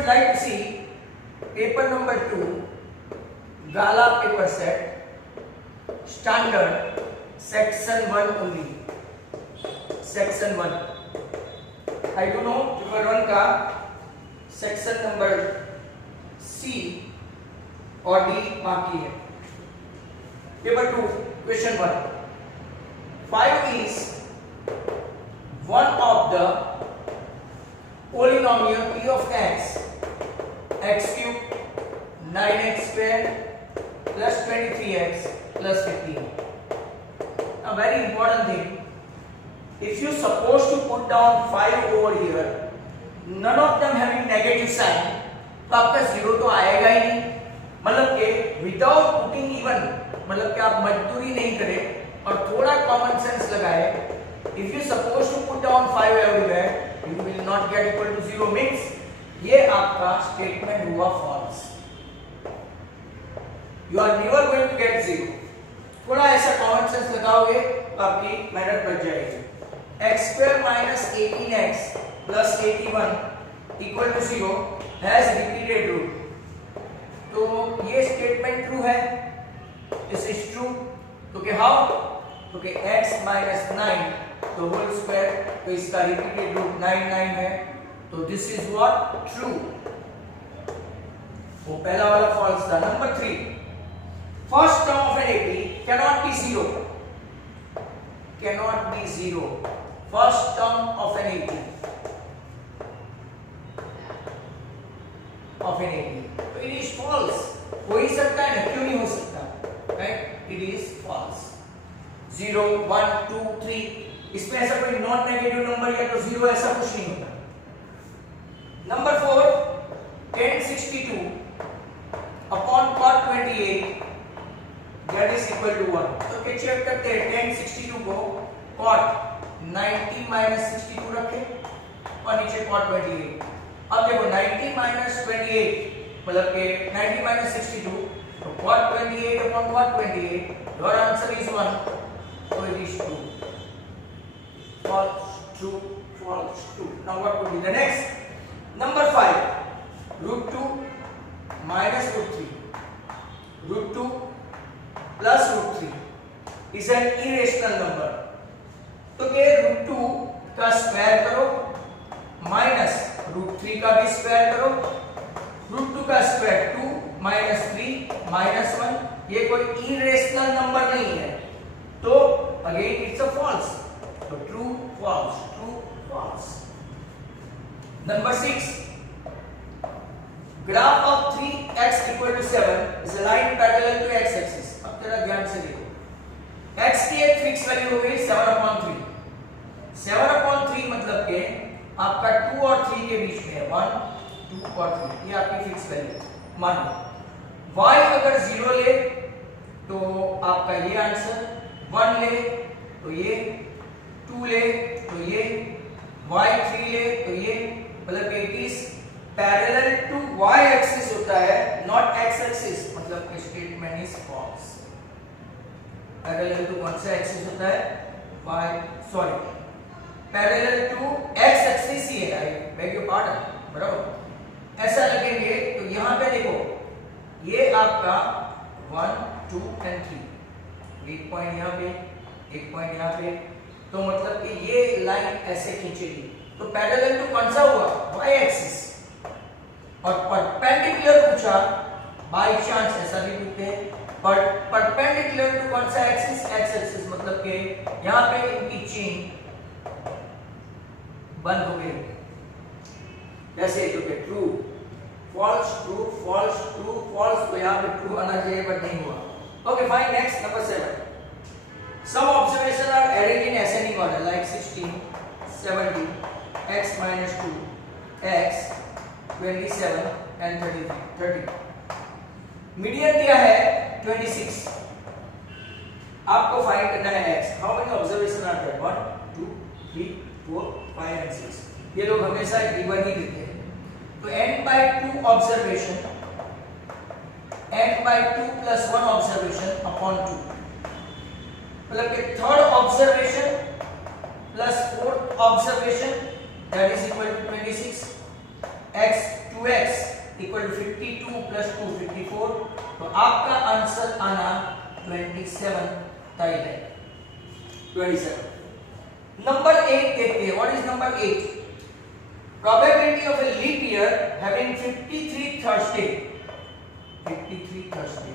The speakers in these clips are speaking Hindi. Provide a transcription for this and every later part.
would like to see paper number 2, Gala paper set, standard, section 1 only. Section 1. I don't know paper 1 का section number C और D बाकी है. Paper 2, question 1. 5 is one of the polynomial p of x, x cube, 9x square plus 23x plus 15. A very important thing, if you supposed to put down 5 over here, none of them having negative sign, तो आपका 0 तो आएगा ही नहीं. मतलब के विदाउट पुटिंग इवन, मतलब कि आप मजदूरी नहीं करें और थोड़ा कॉमन सेंस लगाए. If you supposed to put down 5 everywhere, you will not get equal to 0 means ये आपका स्टेटमेंट हुआ false. You are never going to get 0. थोड़ा ऐसा कॉमन सेंस लगाओगे तो आपकी मेहनत बच जाएगी. x square minus 18x plus 81 equal to 0 has repeated root. तो ये स्टेटमेंट ट्रू है. This is true. तो क्या हाउ? तो कि x minus 9 तो होल स्क्वायर, तो इसका रिपीटेड रूट 9 है. तो दिस इज व्हाट ट्रू. वो पहला वाला फॉल्स था. Number 3, first term of n 80 cannot be 0. Cannot be 0. First term of n 80 of n 80. तो इट इज फॉल्स. हो ही सकता है ना, क्यों नहीं हो सकता, राइट? It is false. 0 1 2 3 इसमें ऐसा कोई नॉन नेगेटिव नंबर या तो 0 ऐसा कुछ नहीं होता. Number 4, tan 62 upon cot 28 that is equal to 1. तो क्या चेक करते हैं, tan 62 को cot 90 माइनस 62 रखें और नीचे cot 28. अब देखो 90 माइनस 28 मतलब के 90 माइनस 62 तो cot 28 upon cot 28. Your answer is 1. So it is true. False, true, false, true. Now what would be the next? Number 5. Root 2 minus root 3. Root 2 plus root 3 is an irrational number. तो क्या root 2 का स्क्वायर करो माइनस root 3 का भी स्क्वायर करो. root 2 का स्क्वायर 2 minus 3 minus 1. ये कोई irrational नंबर नहीं है. तो again it's a false. So true, false, true, false. Number 6. Graph of 3x equal to 7 is a line parallel to x-axis. अब तेरा ध्यान से देखो. x की एक फिक्स वैल्यू हो गई 7/3. 7/3 मतलब के आपका 2 और 3 के बीच में है 1 2 और 3. ये आपकी फिक्स वैल्यू मानो. y अगर 0 ले तो आपका ये आंसर, 1 ले तो ये, 2 ले तो ये, y 3 ले तो ये. मतलब it is parallel to y axis होता है, नॉट x एक्सिस. मतलब statement is false. Parallel to कौन सा एक्सिस होता है? पैरेलल टू x एक्सिस ही है. I beg your pardon. बराबर ऐसा लगेंगे तो यहां पे देखो ये आपका 1 2 एंड 3. एक पॉइंट यहाँ पे, एक पॉइंट यहाँ पे. तो मतलब कि ये लाइन ऐसे खींचेगी. तो पैरेलल टू कौन सा हुआ? y axis. और परपेंडिकुलर पूछा, बाय चांस ऐसा भी पूछते हैं. पर परपेंडिकुलर टू कौन सा एक्सिस? x axis. मतलब कि यहाँ पे इनकी चेन बंद हो गई. जैसे तो कि true false true false true false. तो यहाँ पे ट्रू आना चाहिए बट नहीं हुआ. Okay, fine. Next, number 7. Some observations are added in ascending order, like 16, 70, x minus 2, x, 27, and 30. Median दिया है 26. आपको फाइंड करना है x. How many observations are there? 1, 2, 3, 4, 5, and 6. ये लोग हमेशा given ही देते हैं. तो n by 2 observation. n by 2 plus 1 observation upon 2. मतलब कि third observation plus fourth observation that is equal to 26. x 2 2x equal to 52 plus 2 54। तो आपका आंसर आना 27 तय है। 27। नंबर 8 देखते हैं। What is number 8? Probability of a leap year having 53 Thursday. 53 Thursday.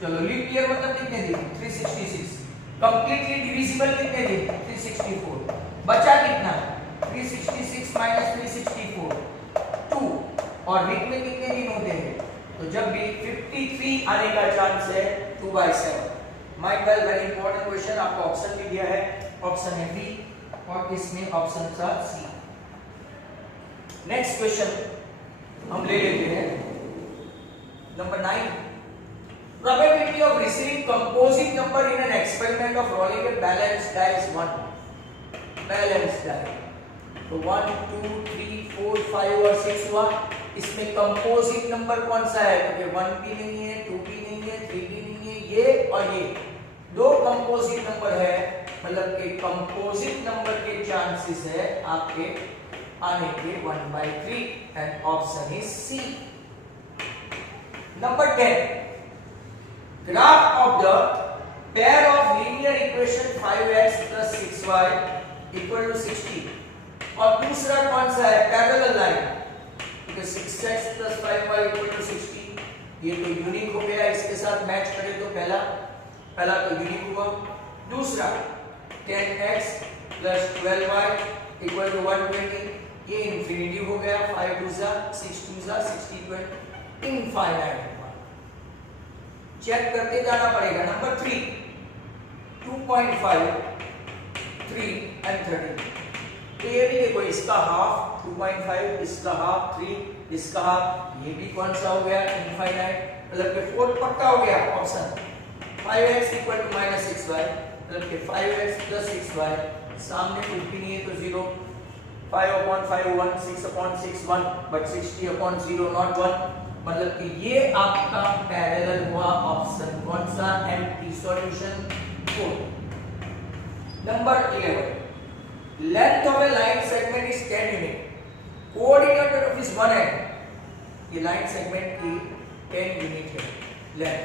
चलो लीप ईयर मतलब कितने दिन? 366। कंप्लीटली डिविजिबल कितने दिन? 364। बचा कितना? 366 माइनस 364 2। और वीक में कितने दिन होते हैं? तो जब भी 53 आने का चांस है 2/7। Might well very important question. आपको ऑप्शन भी दिया है, ऑप्शन है बी और इसमें ऑप्शन था सी। नेक्स्ट क्वेश्चन हम ले लेते हैं number 9। Probability of receiving composite number in an experiment of rolling a balanced die is 1। Balanced die तो 1 2 3 4 5 और 6 हुआ। इसमें कंपोजिट नंबर कौन सा है? तो 1 भी नहीं है, 2 भी नहीं है, 3 भी नहीं है, ये और ये दो कंपोजिट नंबर है। मतलब कि कंपोजिट नंबर के चांसेस है आपके आने के 1/3 and option is c. Number 10। Graph of the pair of linear equation 5x plus 6y equal to 60। और दूसरा कौन सा है? Parallel line. तो 6x plus 5y equal to 60। ये तो यूनिक हो गया, इसके साथ मैच करें तो पहला तो यूनिक हुआ। दूसरा 10x plus 12y equal to 120। ये इंफिनिटी हो गया। 5 2 6 2 60 20 इनफाइनाइट। चेक करते जाना पड़ेगा। Number 3 2.5 3 and 30। तो ये भी देखो, इसका हाफ 2.5, इसका हाफ 3, इसका हाफ, ये भी कौन सा हो गया? इनफाइनाइट। मतलब कि 4 पक्का हो गया option. 5x equal to minus 6y मतलब कि 5x plus 6y सामने कुछ भी नहीं है तो 0। 5/5 1, 6/6 1, but 60/0 not 1। मतलब कि ये आपका पैरेलल हुआ ऑप्शन कौन सा? Empty solution 4। Number 11। Length of A line segment is 10 unit. Coordinate of is 1 and. ये लाइन सेगमेंट की 10 यूनिट है लेंथ।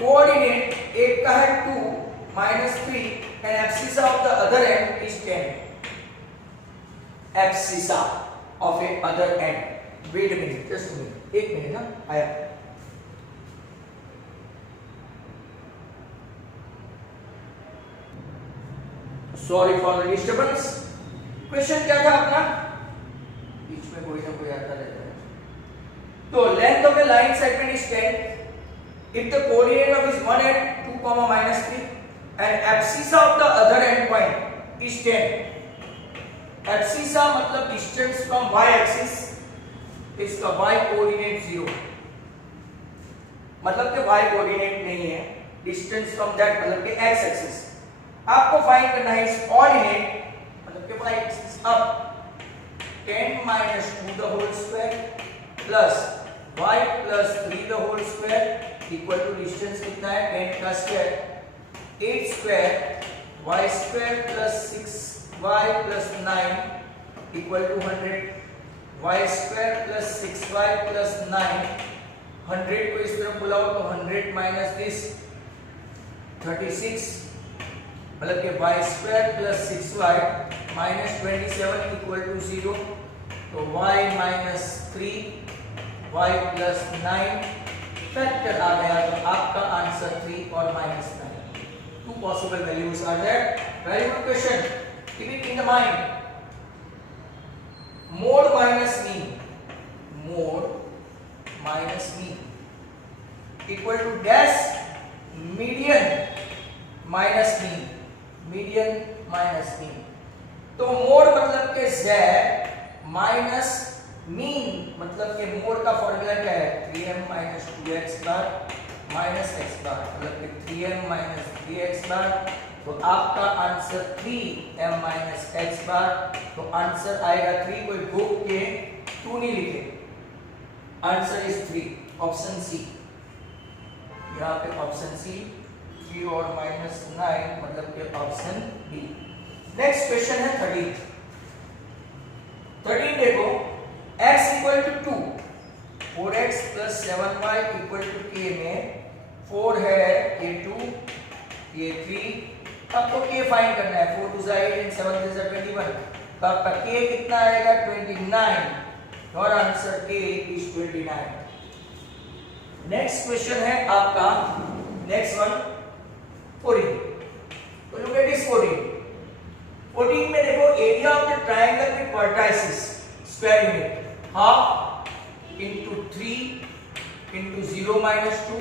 कोऑर्डिनेट एक का है 2 -3 and abscissa of the other end is 10। Abscissa of a other end. Wait a minute, just minute, एक मिनट ना आया। Sorry for the disturbance. Question क्या था अपना? बीच में कोई ना कोई आता रहता है। तो length of A line segment is 10 if the coordinate of is 1 and 2 comma -3 and abscissa of the other end point is 10। abscissa मतलब distance from y axis, इसका y coordinate 0 मतलब कि y coordinate नहीं है। distance from that मतलब कि x axis। आपको फाइंड करना है इस कोऑर्डिनेट मतलब कि y axis अब 10 minus 2 the whole square plus y plus 3 the whole square equal to distance कितना है? 10 का square 8 square y square plus 6y plus 9 equal to 100। y square plus 6y plus 9 100 को इस तरफ बुलाओ तो 100 माइनस दिस 36 मतलब कि y square plus 6y minus 27 equal to 0। तो y minus 3 y plus 9 factor आ गया। तो आपका आंसर 3 और -9। Two possible values are there. Very good question, keep it in the mind. Mode minus mean, mode minus mean equal to dash median minus mean, median minus mean. तो मोड मतलब के z माइनस मीन मतलब के मोड का फॉर्मूला क्या है? 3m minus 2x बार minus x बार मतलब कि 3m minus 3x बार। तो आपका आंसर 3m minus x बार। तो आंसर आएगा 3। कोई बुक के 2 नहीं लिखे, आंसर इज 3 ऑप्शन सी। यहाँ पे ऑप्शन सी 3 और -9 मतलब के ऑप्शन बी। नेक्स्ट क्वेश्चन है 13 देखो। 7y इक्वल टू k में 4 है a2 a3, अब तो k फाइंड करना है। 4 2 8 and 7 3 21, तो आपका k कितना आएगा 29। Your answer k is 29। Next question है आपका, नेक्स्ट वन 14। तो लुक एट दिस 14 में देखो, area of the triangle with vertices square unit half into 3 into 0 minus 2,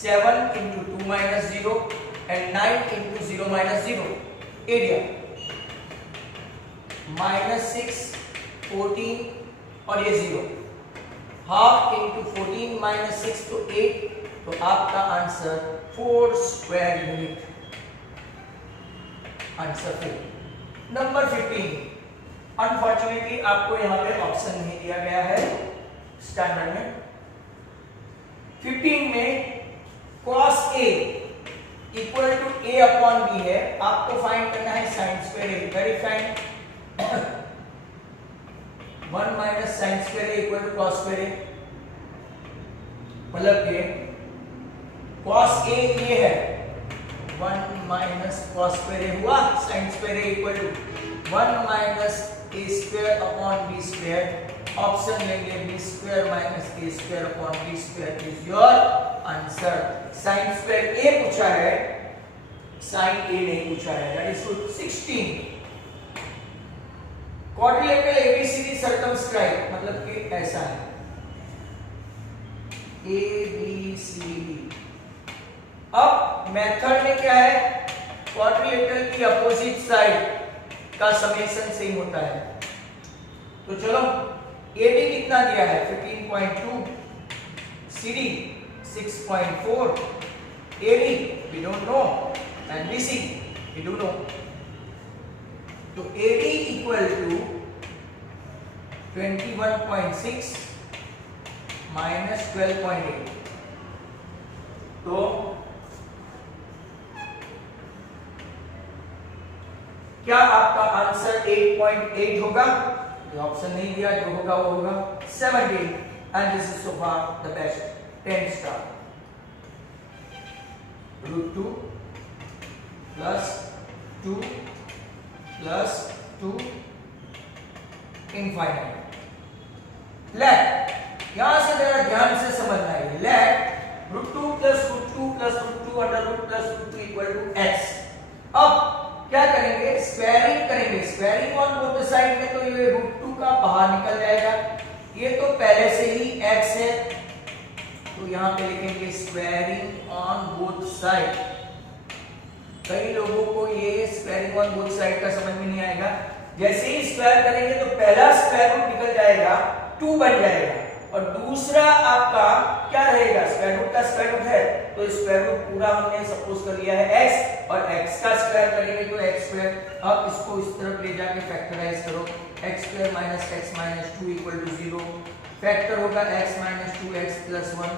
7 into 2 minus 0 and 9 into 0 minus 0. Area -6, 14 और ये 0, हाफ into 14 minus 6 तो 8, तो आपका answer 4 square unit, answer 4। Number 15, unfortunately आपको यहाँ पे ऑप्शन नहीं दिया गया है स्टैंडर्ड में। 15 में cos A equal to A upon B है, आपको फाइंड करना है sin square A। Very fine, 1 minus sin square A equal to cos square A, मतलब ये cos A ये है 1 माइनस cos स्क्वायर A हुआ, sin square A equal to 1 minus A square upon B square. Option लेंगे b square minus a square upon b square is your answer. Sine square a पूछा है, साइन a नहीं पूछा है, that is 16। Quadrilateral ABCD circumscribe मतलब कि ऐसा है ABCD। अब मेथड में क्या है, क्वाड्रिलेटरल की अपोजिट साइड का समेशन सेम होता है। तो चलो AD कितना दिया है 15.2, CD 6.4, AD we don't know and BC we do know। तो AD equal to 21.6 minus 12.8, तो क्या आपका आंसर 8.8 होगा? ऑप्शन नहीं दिया, जो होगा वो होगा 17। And this is so far the best 10 star. √2 plus 2 plus 2 infinite। Let यहां से जरा ध्यान से समझना है, let √2 plus √2 plus √2 under root plus √2 equal to x। अब क्या करेंगे, स्क्वायरिंग करेंगे। स्क्वायरिंग ऑन बोथ साइड में तो ये √2 का बाहर निकल जाएगा, ये तो पहले से ही x है, तो यहां पे लिखेंगे स्क्वायरिंग ऑन बोथ साइड। कई लोगों को ये स्क्वायरिंग ऑन बोथ साइड का समझ में नहीं आएगा। जैसे ही स्क्वायर करेंगे तो पहला स्क्वायर रूट निकल जाएगा, 2 बन जाएगा, और दूसरा आपका क्या रहेगा, स्क्वायर रूट का स्क्वायर रूट है, तो स्क्वायर रूट पूरा हमने सपोज कर लिया है x, और x का स्क्वायर करेंगे तो x स्क्वायर। अब इसको इस तरफ ले जाके फैक्टराइज करो, x square minus x minus 2 equal to 0, factor होगा x minus 2x plus 1।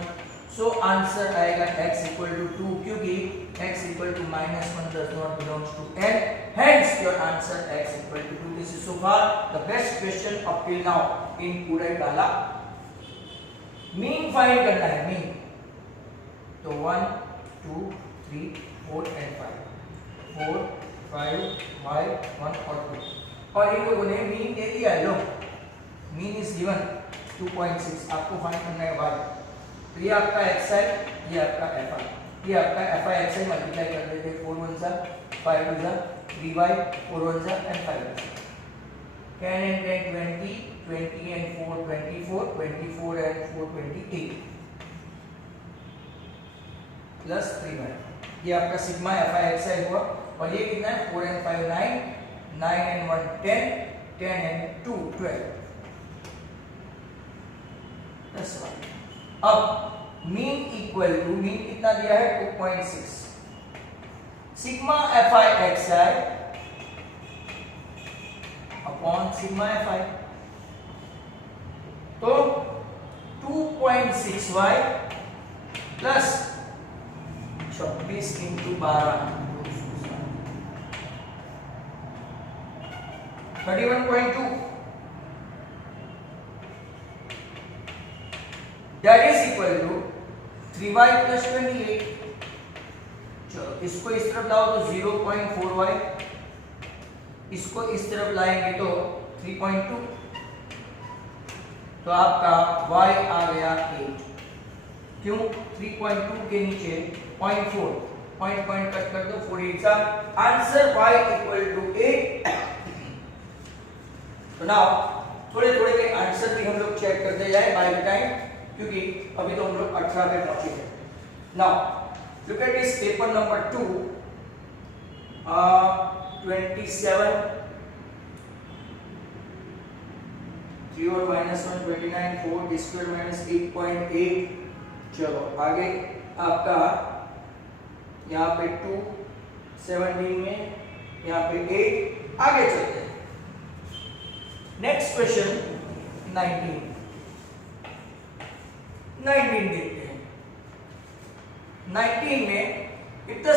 So answer आएगा x इक्वल टू 2, क्योंकि x equal to minus 1 does not belongs to n, hence your answer x equal to 2। This is so far the best question up till now in पूरा डाला। मीन फाइंड करना है, मीन, तो 1 2 3 4 and 5, 4 5 5 1 और 2, और इन लोगों ने मीन दे दिया है। लो मीन इज गिवन 2.6, आपको फाइंड करना है y। तो ये आपका xi, ये आपका fi, ये आपका fi xi मल्टीप्लाई कर देते हैं, 4 1 5 2 dy, 4 1 and 5 10 and 10 20, 20 and 4 24, 24 and 4 28 plus 3y। ये आपका सिग्मा fi xi हुआ, और ये कितना है 4 and 5 9, 9 and 1 10, 10 and 2 12 प्लस 1। अब मीन इक्वल टू, मीन कितना दिया है 2.6, sigma fi xi upon sigma fi, तो 2.6y plus 26 into 12 31.2 that is equal to 3y plus 28। चलो इसको इस तरफ लाओ तो 0.4y, इसको इस तरफ लाएंगे तो 3.2, तो आपका y आ गया 8। क्यों? 3.2 के नीचे 0.4, पॉइंट कट कर दो, 4 8 आंसर y इक्वल टू 8। तो नाउ थोड़े थोड़े के आंसर भी हम लोग चेक करते जाए बाय द टाइम, क्योंकि अभी तो हम लोग 18 पे पहुंचे हैं। Now look at this paper number 2, 27, 3 और -1 29, 4 d स्क्वायर माइनस 8.8। चलो आगे आपका यहाँ पे 2 17 में, यहाँ पे 8। आगे चलते हैं, नेक्स्ट क्वेश्चन 19 देखते हैं। 19 में if the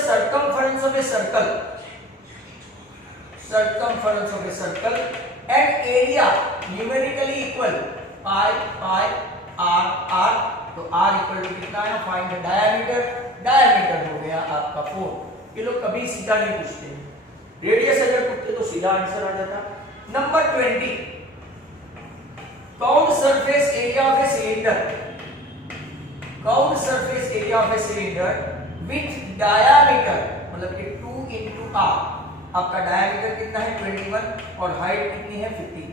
circumference of a circle and area numerically equal pi r, तो r इक्वल टू कितना है? फाइंड द डायमीटर हो गया आपका 4। ये लोग कभी सीधा नहीं पूछते, रेडियस अगर पूछते तो सीधा आंसर आ जाता। Number 20, count surface area of a cylinder with diameter, मतलब कि 2 into r। आपका डायमीटर कितना है? 21 और हाइट कितनी है? 50।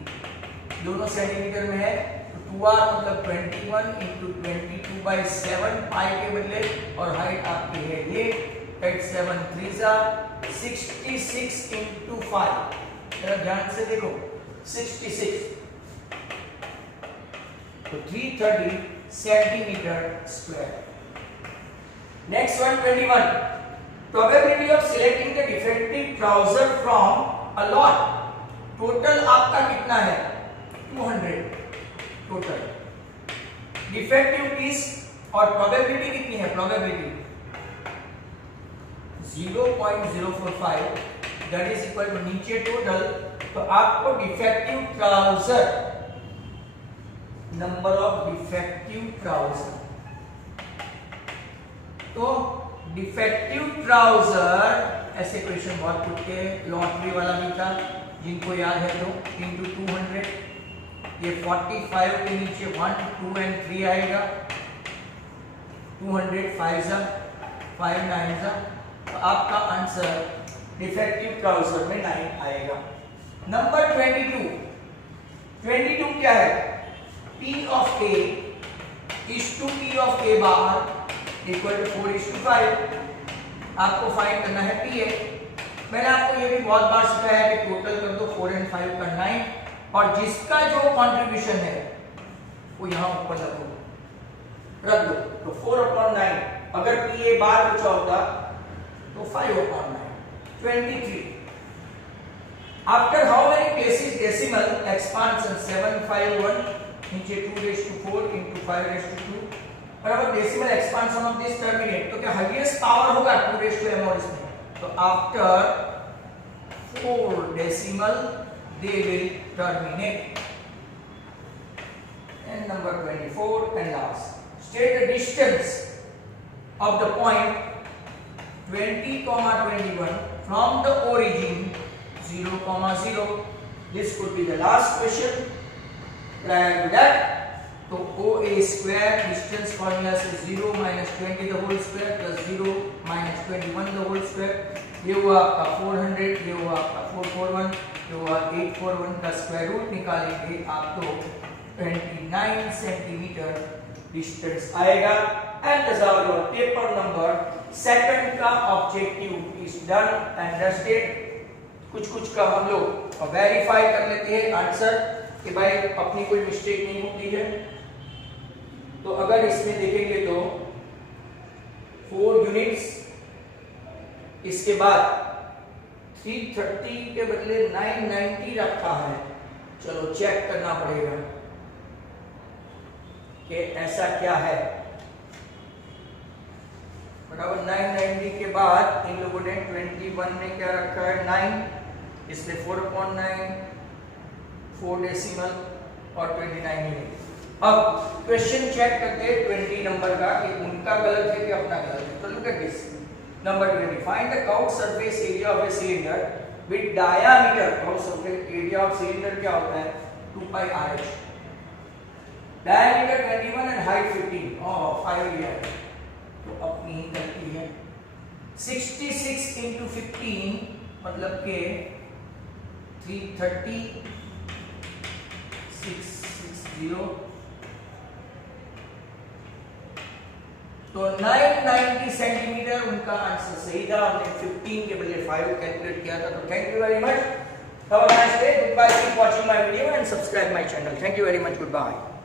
दोनों सेंटीमीटर में है, तो 2r मतलब 21 into 22/7 पाई के बदले, और हाइट आपकी है ये 8 7 3 66 into 5। जरा ध्यान से देखो, 66, तो 330 centimetre square. Next 121, probability of selecting the defective trouser from a lot. Total आपका कितना है? 200 टोटल। डिफेक्टिव पीस और प्रोबेबिलिटी कितनी है? Probability 0.045, that is equal to नीचे टोटल, तो आपको defective trouser, number of defective trouser, तो डिफेक्टिव ट्राउजर ऐसे क्वेश्चन बहुत पूछते हैं, लॉटरी वाला भी था जिनको याद है तो, इंटू 200, ये 45 के नीचे 1 2 and 3 आएगा, 200 5 5 9, तो आपका आंसर डिफेक्टिव ट्राउजर में 9 आएगा। नंबर 22 क्या है? P of A is to P of A बाहर इक्वल टू 4:5। आपको फाइंड करना है PA। मैंने आपको ये भी बहुत बार सिखाया है कि टोटल कर दो, 4 and 5 का 9, और जिसका जो कंट्रीब्यूशन है वो यहाँ ऊपर रख दो, तो 4/9। अगर PA बार पूछा होता तो 5/9, 23। After how many places decimal expansion? 751 नीचे 2⁴ into 5⁵2, और अब decimal expansion of this terminate, तो क्या हाईएस्ट पावर होगा 2m और इसमें, तो after 4 decimal they will terminate। And number 24 and last, state the distance of the point 20,21 from the origin 0,0। This could be the last question। Prior to that, तो OA स्क्वायर डिस्टेंस फॉर्मूला से 0 minus 20 the whole square plus 0 minus 21 the whole square, ये हुआ आपका 400, ये हुआ आपका 441, ये हुआ 841 का स्क्वायर रूट निकालेंगे आपको 29 सेंटीमीटर डिस्टेंस आएगा। एंड your पेपर नंबर 2 का objective is done and dusted. कुछ का हम लोग वेरीफाई कर लेते हैं आंसर कि भाई अपनी कोई मिस्टेक नहीं होती है। तो अगर इसमें देखेंगे तो 4 यूनिट्स, इसके बाद 330 के बदले 990 रखा है। चलो चेक करना पड़ेगा कि ऐसा क्या है। बराबर 990 के बाद इन लोगों ने 21 में क्या रखा है? 9, इसलिए 4/9, 4 डेसिमल और 29 यूनिट। अब क्वेश्चन चेक करते हैं 20 नंबर का कि उनका गलत है कि अपना गलत है। तो look at this number 20, find the curved surface area of a cylinder with diameter, curved surface area of cylinder क्या होता है 2 पाई RH, डायमीटर 21 एंड हाइट 15, ओह 5 लिया है तो अपनी ही गलती है। 66 into 15 मतलब के 330 660 तो 990 सेंटीमीटर उनका आंसर सही था। हमने 15 के बजाय 5 कैलकुलेट किया था। तो thank you very much, have a nice day, good bye, keep watching my video and subscribe my channel. Thank you very much, good bye.